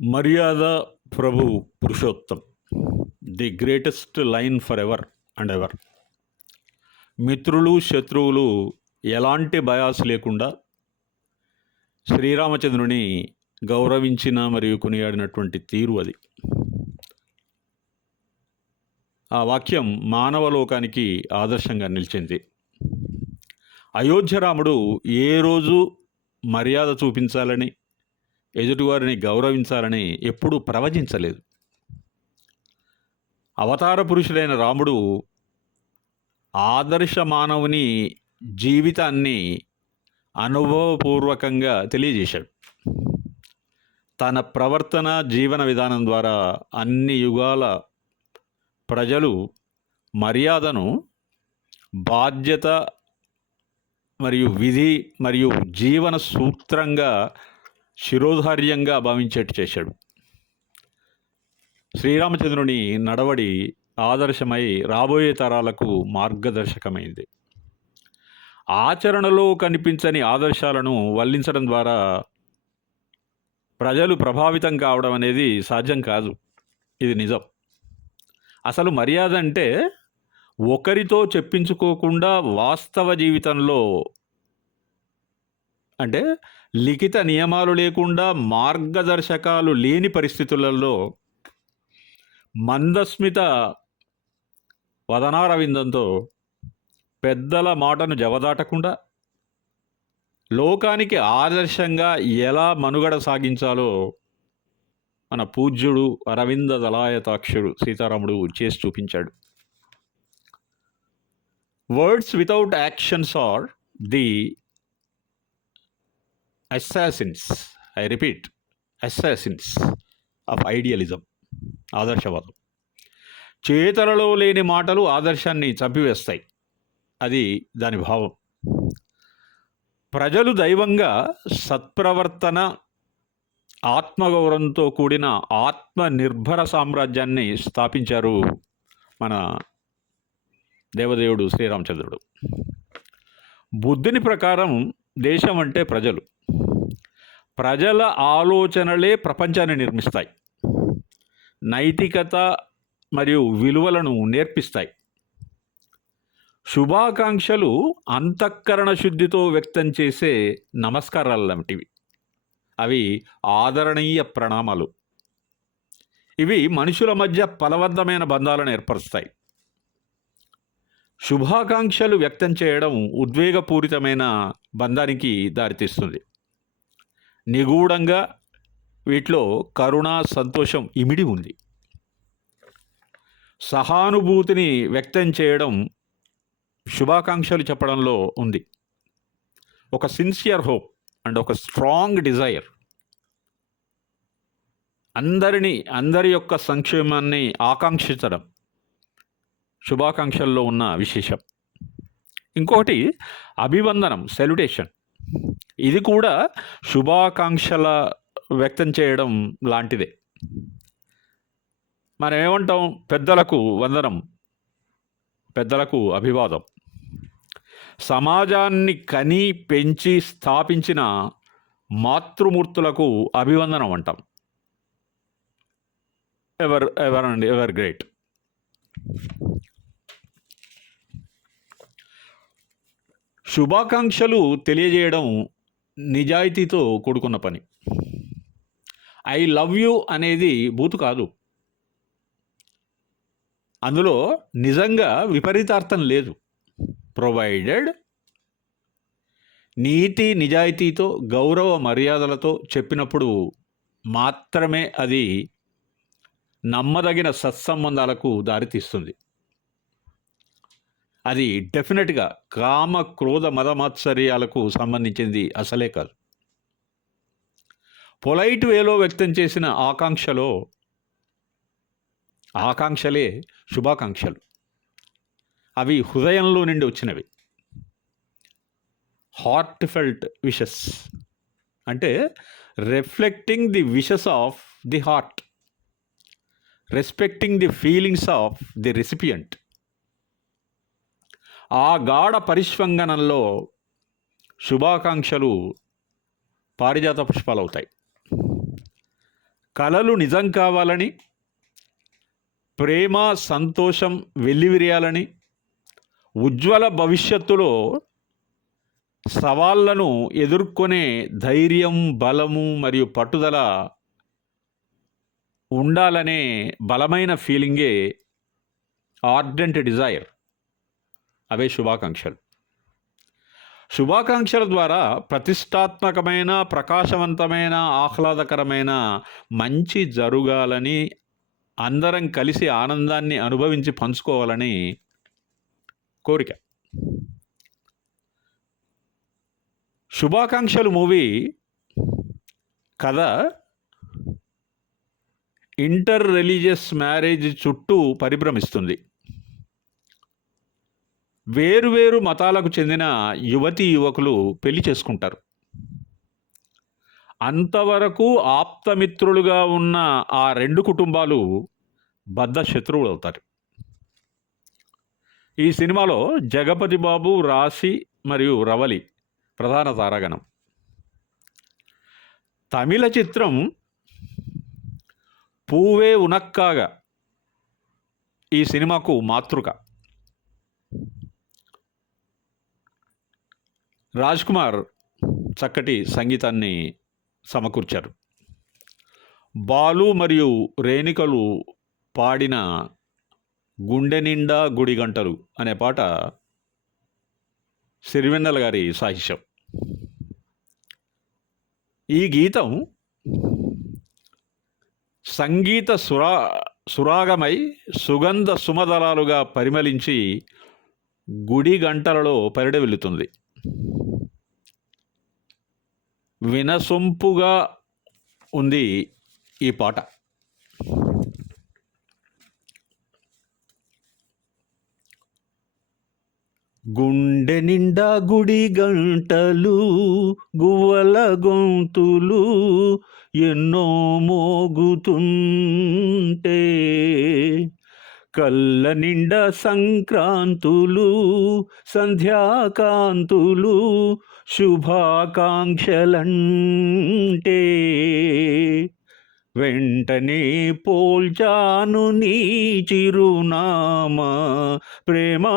మర్యాద ప్రభు Purushottam. The greatest line for ever and ever. మిత్రులు శత్రువులు ఎలాంటి బయాస్ లేకుండా శ్రీరామచంద్రుని గౌరవించిన మరియు కొనియాడినటువంటి తీరు అది. ఆ వాక్యం మానవ లోకానికి ఆదర్శంగా నిలిచింది. అయోధ్య రాముడు ఏ రోజు మర్యాద చూపించాలని ఎదుటివారిని గౌరవించాలని ఎప్పుడూ ప్రవచించలేదు. అవతార పురుషుడైన రాముడు ఆదర్శ మానవుని జీవితాన్ని అనుభవపూర్వకంగా తెలియజేశాడు. తన ప్రవర్తన జీవన విధానం ద్వారా అన్ని యుగాల ప్రజలు మర్యాదను బాధ్యత మరియు విధి మరియు జీవన సూత్రంగా శిరోధార్యంగా భావించేట్టు చేశాడు. శ్రీరామచంద్రుని నడవడి ఆదర్శమై రాబోయే తరాలకు మార్గదర్శకమైంది. ఆచరణలో కనిపించని ఆదర్శాలను వల్లించడం ద్వారా ప్రజలు ప్రభావితం కావడం అనేది సాధ్యం కాదు. ఇది నిజం. అసలు మర్యాద అంటే ఒకరితో చెప్పించుకోకుండా వాస్తవ జీవితంలో అంటే లిఖిత నియమాలు లేకుండా మార్గదర్శకాలు లేని పరిస్థితులలో మందస్మిత వదనారవిందంతో పెద్దల మాటను జవదాటకుండా లోకానికి ఆదర్శంగా ఎలా మనుగడ సాగించాలో మన పూజ్యుడు అరవింద దళాయతాక్షుడు సీతారాముడు చేసి చూపించాడు. Words without actions are the assassins I repeat assassins of idealism ఆదర్శవాదం చేతలలో లేని మాటలు ఆదర్శాన్ని చంపివేస్తాయి. అది దాని భావం. ప్రజలు దైవంగా సత్ప్రవర్తన ఆత్మగౌరవంతో కూడిన ఆత్మ నిర్భర సామ్రాజ్యాన్ని స్థాపించారు మన దేవదేవుడు శ్రీరామచంద్రుడు. బుద్ధుని ప్రకారం దేశం అంటే ప్రజలు. ప్రజల ఆలోచనలే ప్రపంచాన్ని నిర్మిస్తాయి. నైతికత మరియు విలువలను నేర్పిస్తాయి. శుభాకాంక్షలు అంతఃకరణ శుద్ధితో వ్యక్తం చేసే నమస్కారాలు లాంటివి. అవి ఆదరణీయ ప్రణామాలు. ఇవి మనుషుల మధ్య ఫలవంతమైన బంధాలను ఏర్పరుస్తాయి. శుభాకాంక్షలు వ్యక్తం చేయడం ఉద్వేగపూరితమైన బంధానికి దారితీస్తుంది. నిగూఢంగా వీటిలో కరుణ సంతోషం ఇమిడి ఉంది. సహానుభూతిని వ్యక్తం చేయడం శుభాకాంక్షలు చెప్పడంలో ఉంది. ఒక సిన్సియర్ హోప్ అండ్ ఒక స్ట్రాంగ్ డిజైర్ అందరినీ అందరి యొక్క సంక్షేమాన్ని ఆకాంక్షించడం. శుభాకాంక్షల్లో ఉన్న విశేషం. ఇంకొకటి అభివందనం సెల్యుటేషన్ ఇది కూడా శుభాకాంక్షల వ్యక్తం చేయడం లాంటిదే. మనం ఏమంటాం పెద్దలకు వందనం పెద్దలకు అభివాదం. సమాజాన్ని కని పెంచి స్థాపించిన మాతృమూర్తులకు అభివందనం అంటాం. ఎవర్ ఎవర్ అండి ఎవర్ గ్రేట్. శుభాకాంక్షలు తెలియజేయడం నిజాయితీతో కూడుకున్న పని. ఐ లవ్ యూ అనేది బూతు కాదు. అందులో నిజంగా విపరీతార్థం లేదు. ప్రొవైడెడ్ నీతి నిజాయితీతో గౌరవ మర్యాదలతో చెప్పినప్పుడు మాత్రమే అది నమ్మదగిన సత్సంబంధాలకు దారితీస్తుంది. అది డెఫినెట్గా కామ క్రోధ మదమాత్సర్యాలకు సంబంధించింది అసలే కాదు. పొలైట్ వేలో వ్యక్తం చేసిన ఆకాంక్షలో ఆకాంక్షలే శుభాకాంక్షలు. అవి హృదయంలో నుండి వచ్చినవి. హార్ట్ ఫెల్ట్ విషెస్ అంటే reflecting the wishes of the heart respecting the feelings of the recipient. ఆ గాఢ పరిష్వంగనంలో శుభాకాంక్షలు పారిజాత పుష్పాలవుతాయి. కళలు నిజం కావాలని ప్రేమ సంతోషం వెల్లివిరియాలని ఉజ్వల భవిష్యత్తులో సవాళ్ళను ఎదుర్కొనే ధైర్యం బలము మరియు పట్టుదల ఉండాలనే బలమైన ఫీలింగే ఆర్డెంట్ డిజైర్ అవే శుభాకాంక్షలు. శుభాకాంక్షల ద్వారా ప్రతిష్టాత్మకమైన ప్రకాశవంతమైన ఆహ్లాదకరమైన మంచి జరుగాలని అందరం కలిసి ఆనందాన్ని అనుభవించి పంచుకోవాలని కోరిక. శుభాకాంక్షలు మూవీ కథ ఇంటర్ రిలీజియస్ మ్యారేజ్ చుట్టూ పరిభ్రమిస్తుంది. వేరువేరు మతాలకు చెందిన యువతి యువకులు పెళ్ళి చేసుకుంటారు. అంతవరకు ఆప్తమిత్రులుగా ఉన్న ఆ రెండు కుటుంబాలు బద్ధ శత్రువులు అవుతారు. ఈ సినిమాలో జగపతి బాబు రాశి మరియు రవలి ప్రధాన తారాగణం. తమిళ చిత్రం పూవే ఉనక్కాగా ఈ సినిమాకు మాతృక. రాజ్ కుమార్ చక్కటి సంగీతాన్ని సమకూర్చారు. బాలు మరియు రేణికలు పాడిన గుండె నిండా గుడి గంటలు అనే పాట సిరివెన్నెల గారి సాహిత్యం. ఈ గీతం సంగీత సురా సురాగమై సుగంధ సుమదలాలుగా పరిమళించి గుడి గంటలలో పరిడ వెళుతుంది వినసొంపుగా ఉంది ఈ పాట. గుండె నిండా గుడి గంటలు గువ్వల గొంతులు ఎన్నో మోగుతుంటే కళ్ళ నిండా సంక్రాంతులు సంధ్యాకాంతులు శుభాకాంక్షలంటే వెంటనే పోల్చాను నీ చిరునామా ప్రేమా.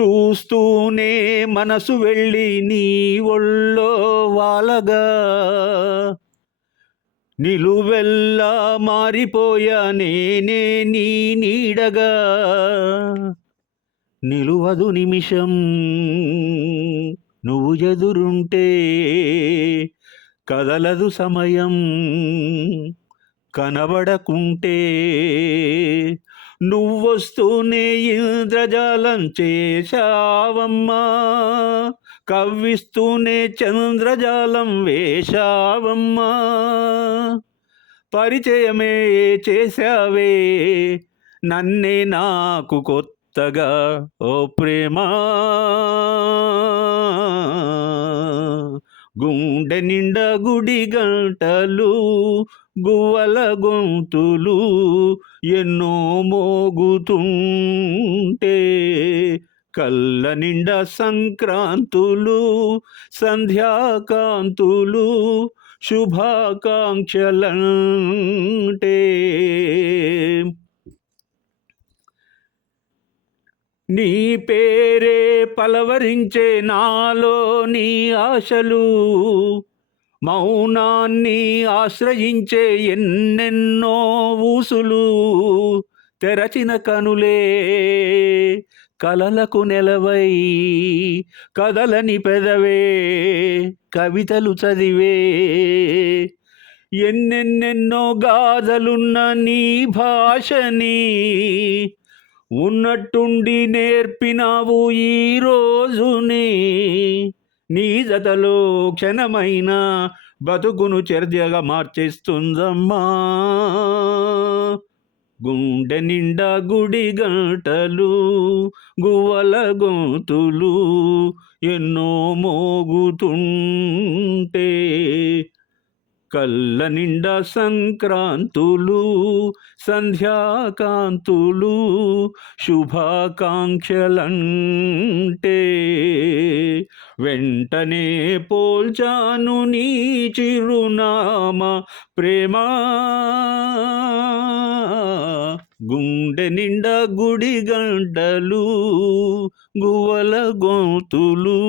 చూస్తూనే మనసు వెళ్ళి నీ ఒళ్ళో వాలగా. నిలువెల్లా మారిపోయా నేనే నీ నీడగా. నిలువదు నిమిషం నువ్వు ఎదురుంటే కదలదు సమయం కనబడకుంటే నువ్వొస్తూనే ఇంద్రజాలం చేశావమ్మా. కవ్విస్తూనే చంద్రజాలం వేశావమ్మా. పరిచయమే చేశావే నన్నే నాకు కొత్తగా ఓ ప్రేమా. గుండె నిండా గుడి గంటలు గువ్వల గొంతులు ఎన్నో మోగుతుంటే కళ్ళ నిండా సంక్రాంతులు సంధ్యాకాంతులు శుభాకాంక్షలంటే. నీ పేరే పలవరించే నాలో నీ ఆశలు మౌనాన్ని ఆశ్రయించే ఎన్నెన్నో ఊసులు తెరచిన కనులే. కలలకు నెలవై కదలని పెదవే కవితలు చదివే. ఎన్నెన్నెన్నో గాథలున్న నీ భాషని ఉన్నట్టుండి నేర్పినావు ఈ రోజుని. నీ జతలో క్షణమైన బతుకును చర్యగా మార్చేస్తుందమ్మా. గుండె నిండా గుడి గంటలు గువ్వల గొంతులు ఎన్నో మోగుతుంటే కళ్ళ నిండా సంక్రాంతులు సంధ్యాకాంతులు శుభాకాంక్షలంటే వెంటనే పోల్చాను నీ చిరునామా ప్రేమా. గుండె నిండా గుడి గంటలు గువల గొంతులు.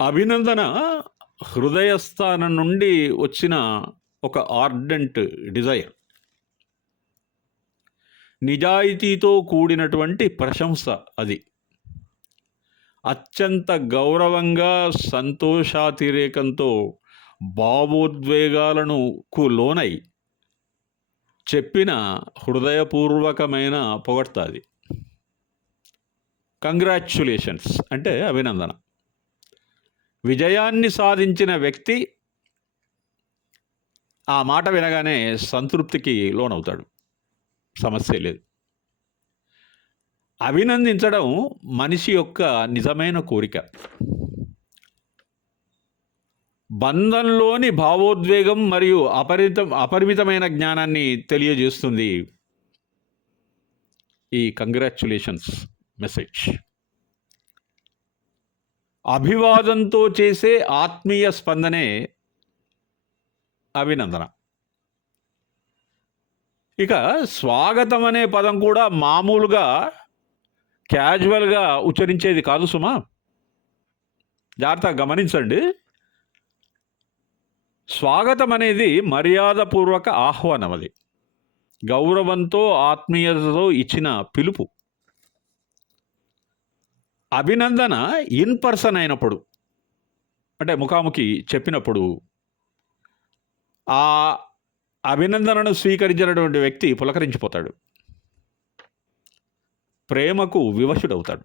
అభినందన హృదయస్థానం నుండి వచ్చిన ఒక ఆర్డెంట్ డిజైర్ నిజాయితీతో కూడినటువంటి ప్రశంస అది. అత్యంత గౌరవంగా సంతోషాతిరేకంతో భావోద్వేగాలను కు లోనై చెప్పిన హృదయపూర్వకమైన పొగడ్తాది కంగ్రాచ్యులేషన్స్ అంటే అభినందన. విజయాన్ని సాధించిన వ్యక్తి ఆ మాట వినగానే సంతృప్తికి లోనవుతాడు. సమస్య లేదు. అభినందించడం మనిషి యొక్క నిజమైన కోరిక. బంధంలోని భావోద్వేగం మరియు అపరితం అపరిమితమైన జ్ఞానాన్ని తెలియజేస్తుంది ఈ కంగ్రాచ్యులేషన్స్ మెసేజ్ అభివాదంతో చేసే ఆత్మీయ స్పందనే అభినందన. ఇక స్వాగతం అనే పదం కూడా మామూలుగా క్యాజువల్గా ఉచ్చరించేది కాదు సుమా. జాగ్రత్తగా గమనించండి. స్వాగతం అనేది మర్యాదపూర్వక ఆహ్వానం అది. గౌరవంతో ఆత్మీయతతో ఇచ్చిన పిలుపు. అభినందన ఇన్ పర్సన్ అయినప్పుడు అంటే ముఖాముఖి చెప్పినప్పుడు ఆ అభినందనను స్వీకరించినటువంటి వ్యక్తి పులకరించిపోతాడు. ప్రేమకు వివశుడవుతాడు.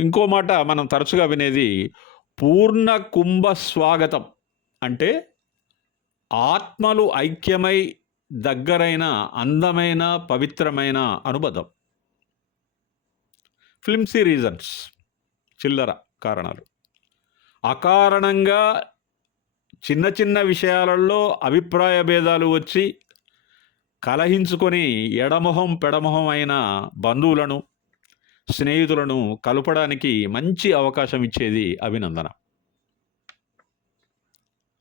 ఇంకో మాట మనం తరచుగా వినేది పూర్ణ కుంభ స్వాగతం. అంటే ఆత్మలు ఐక్యమై దగ్గరైన అందమైన పవిత్రమైన అనుబంధం. ఫ్లిమ్సీ రీజన్స్ చిల్లర కారణాలు. అకారణంగా చిన్న చిన్న విషయాలలో అభిప్రాయ భేదాలు వచ్చి కలహించుకొని ఎడమొహం పెడమొహం అయిన బంధువులను స్నేహితులను కలపడానికి మంచి అవకాశం ఇచ్చేది అభినందన.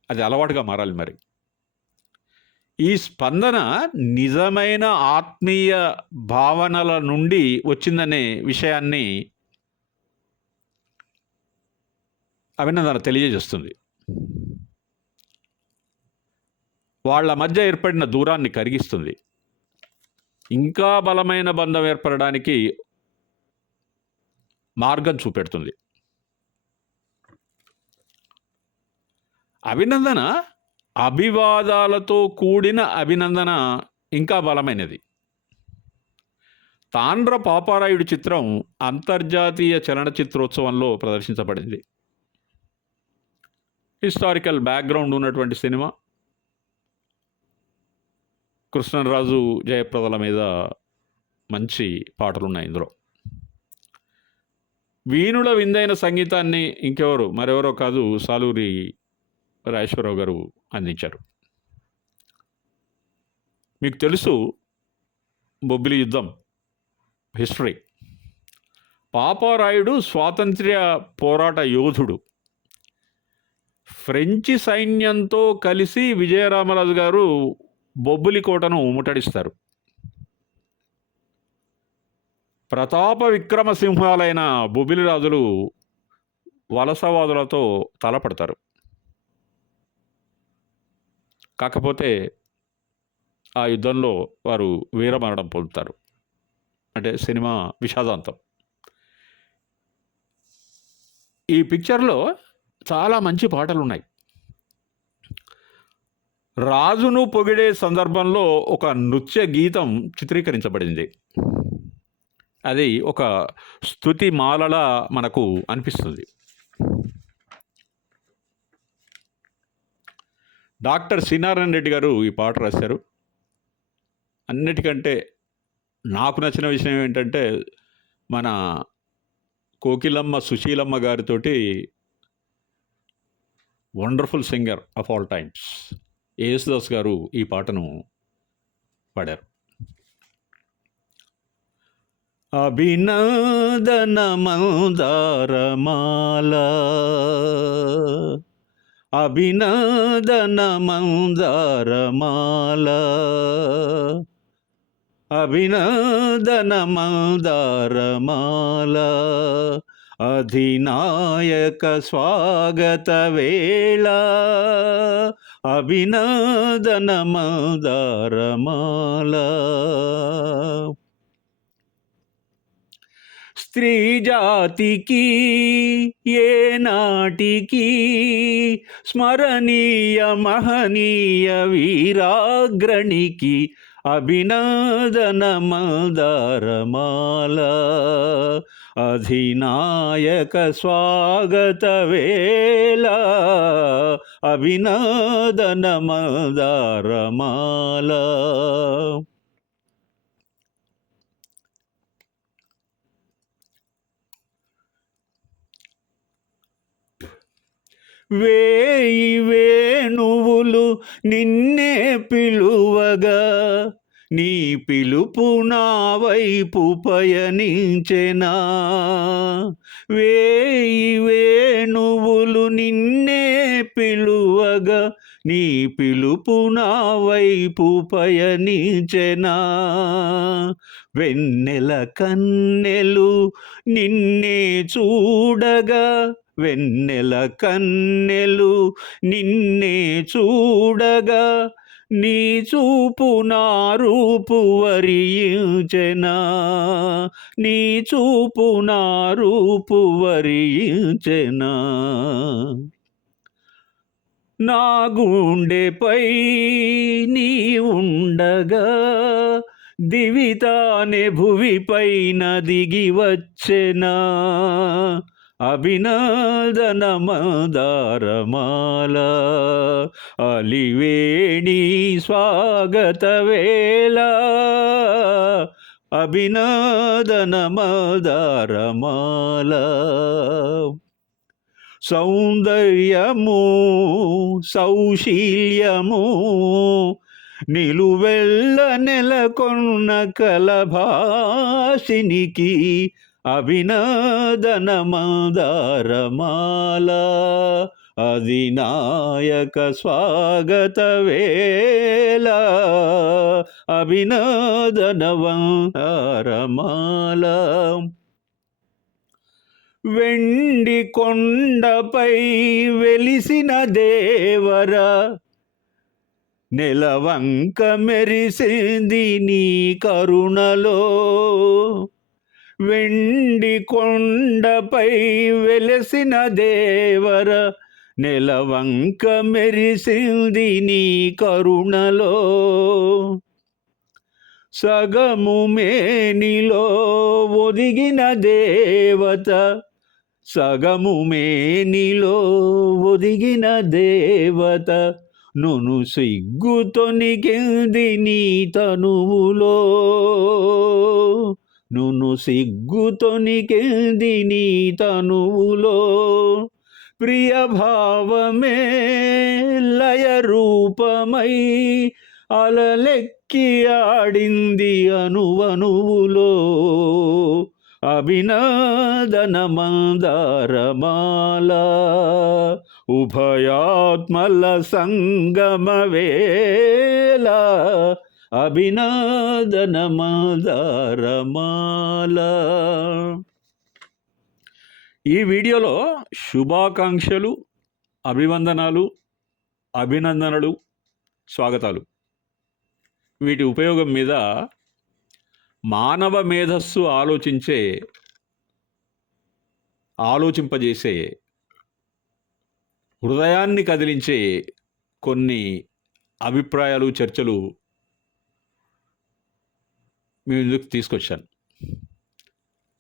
అది అలవాటుగా మారాలి మరి. ఈ స్పందన నిజమైన ఆత్మీయ భావనల నుండి వచ్చిందనే విషయాన్ని అభినందన తెలియజేస్తుంది. వాళ్ళ మధ్య ఏర్పడిన దూరాన్ని కరిగిస్తుంది. ఇంకా బలమైన బంధం ఏర్పడడానికి మార్గం చూపెడుతుంది. అభినందన అభివాదాలతో కూడిన అభినందన ఇంకా బలమైనది. తాండ్ర పాపారాయుడి చిత్రం అంతర్జాతీయ చలనచిత్రోత్సవంలో ప్రదర్శించబడింది. హిస్టారికల్ బ్యాక్గ్రౌండ్ ఉన్నటువంటి సినిమా. కృష్ణరాజు జయప్రదల మీద మంచి పాటలు ఉన్నాయి ఇందులో. వీణుల విందైన సంగీతాన్ని ఇంకెవరు మరెవరో కాదు సాలూరి రాజేశ్వరరావు గారు అందించారు. మీకు తెలుసు బొబ్బిలి యుద్ధం హిస్టరీ పాపారాయుడు స్వాతంత్ర్య పోరాట యోధుడు. ఫ్రెంచి సైన్యంతో కలిసి విజయరామరాజు గారు బొబ్బిలి కోటను ముట్టడిస్తారు. ప్రతాప విక్రమసింహాలైన బొబ్బిలి రాజులు వలసవాదులతో తలపడతారు. కాకపోతే ఆ యుద్ధంలో వారు వీరమరణం పొందుతారు. అంటే సినిమా విషాదాంతం. ఈ పిక్చర్లో చాలా మంచి పాటలు ఉన్నాయి రాజును పొగిడే సందర్భంలో ఒక నృత్య గీతం చిత్రీకరించబడింది. అది ఒక స్తుతి మాలలా మనకు అనిపిస్తుంది. డాక్టర్ శ్రీనారాయణ రెడ్డి గారు ఈ పాట రాశారు. అన్నిటికంటే నాకు నచ్చిన విషయం ఏంటంటే మన కోకిలమ్మ Susheelamma గారితోటి wonderful singer of all times Yesudas garu ఈ పాటను పాడారు. అభినందన మందారమాల అభినందన మందారమాల అభినందన మందారమాల అధినాయక స్వాగత వేళ. అభినందన మందారమాల స్త్రీ జాతికి ఏ నాటికి స్మరణీయ మహనీయ వీరాగ్రణికి అభినందన మందారమాల అధినాయక స్వాగత వేళ అభినందన వేయి వేణువులు నిన్నే పిలువగా. నీ పిలుపు నా వైపు పయనించెనా. వేయి వేణువులు నిన్నే పిలువగా. నీ పిలుపు నా వైపు పయనించెనా. వెన్నెల కన్నెలు నిన్నే చూడగా. వెన్నెల కన్నెలు నిన్నే చూడగా నీ చూపు నా రూపు వరించెనా నీ చూపు నా రూపు వరించెనా నా గుండెపై నీ ఉండగా దివితానే భువిపైన దిగి వచ్చెనా? అభినందన మందారమాల అలివేణి స్వాగత వేళ అభినందన మదారమాల సౌందర్యము సౌశీల్యము నిలువెల్ల నెలకొన్న కలభాషినికి అభినందన మందారమాల అధినాయక స్వాగత వేళ అభినాదన మందారమాల వెండి కొండపై వెలిసిన దేవర నెలవంక మెరిసింది నీ కరుణలో వెండి కొండపై వెలసిన దేవర నెలవంక మెరిసింది నీ కరుణలో. సగము మేనిలో ఒదిగిన దేవత సగము మేనిలో ఒదిగిన దేవత నును సిగ్గుతొనిగింది నీ తనువులో. నును సిగ్గుతొనిగింది నీ తనువులో? ప్రియ భావమే లయ రూపమై అలలెక్కి ఆడింది అనువనువులో. అభినందన మందారమాల ఉభయాత్మల సంగమవేలా వేళ ఈ వీడియోలో శుభాకాంక్షలు అభివందనాలు అభినందనలు స్వాగతాలు. వీటి ఉపయోగం మీద మానవ మేధస్సు ఆలోచించే ఆలోచింపజేసే హృదయాన్ని కదిలించే కొన్ని అభిప్రాయాలు చర్చలు మీ ముందుకు తీసుకొచ్చాను.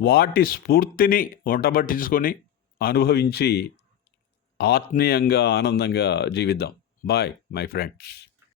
వాటి స్ఫూర్తిని వంటబట్టించుకొని అనుభవించి ఆత్మీయంగా ఆనందంగా జీవిద్దాం. Bye my friends